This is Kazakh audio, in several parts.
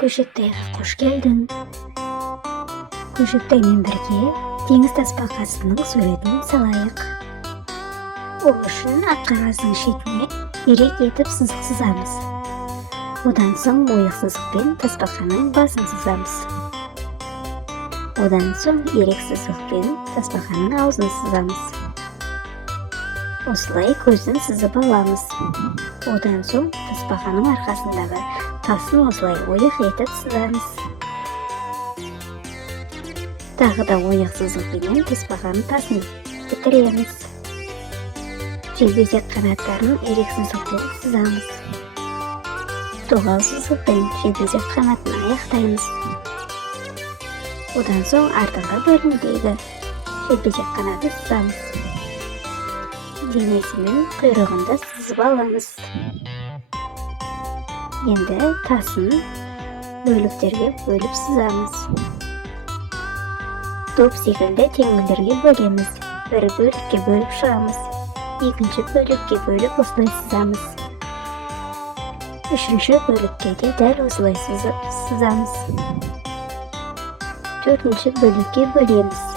Көшеттайға қош келдің. Көшеттаймен бірге теңіз тасбақасының суретін салайық. Ол үшін ақ қағаздың шетіне ирек етіп сызық сызамыз. Одан соң ойық сызықпен тасбақаның басын сызамыз. Одан соң ирек сызықпен тасбақаның аузын сызамыз. Осылай көзін сызып аламыз. Одан соң тасбақаның арқасындағы тасын осылай ойық етіп сызамыз. Тағы да ойық сызықпен тасбақаның тасын бітіреміз. Желбезек қанаттарын ирек сызықпен сызамыз. Доғал сызықпен желбезек қанатын аяқтаймыз. Одан соң артыңғы бөлімдегі желбезек қанатын сызамыз. Денесі мен құйрығында сызып аламыз. Енді тасын бөліктерге бөліп сызамыз. Топ секілді теңбілдерге бөлеміз. Бір бөлікке бөліп шығамыз. Екінші бөлікке бөліп осылай сызамыз. Үшінші бөлікке де дәл осылай сызамыз. Төртінші бөлікке бөлеміз.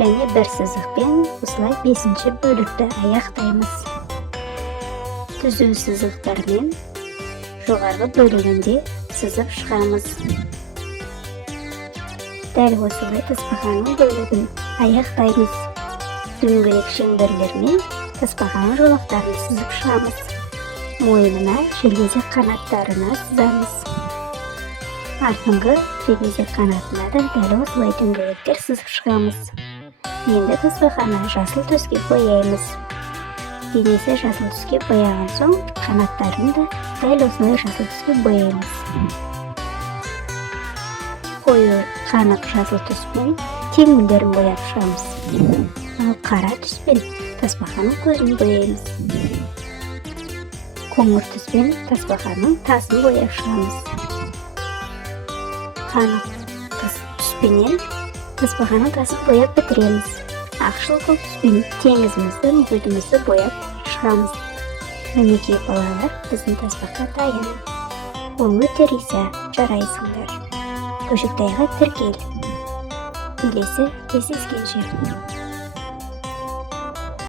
Және бір сызықпен осылай бесінші бөлікті аяқтаймыз. Түзу сызықтармен жоғарғы бөлігінде сызып шығамыз. Дәл осылай тасбақаның бөлігін аяқтаймыз. Дөңгелек шеңберлермен тасбақаның жолақтарын сызып шығамыз. Мойнына желбезек қанаттарына сызамыз. Артыңғы желбезек қанатына да дәл осылай дөңгелектер сызып шығамыз. Енді тасбақаны жасыл түске бояймыз. Денесі жасыл түске бояған соң қанаттарын да дәл осылай жасыл түске бояймыз. Қою қанық жасыл түспен теңбілдерін бояп шығамыз. Ал қара түспен тасбақаның көзін бояймыз. Қоңыр түспен тасбақаның тасын бояп шығамыз. Қанық түспенен тасбақаның тасын бояп бітіреміз. Ақшыл түспен теңізімізді, мұхитымызды бояп шығамыз. Мінекей балалар, біздің тасбақа дайын. Ол өте риза, жарайсыңдар. Көшеттайға тіркел. Келесі кездескенше.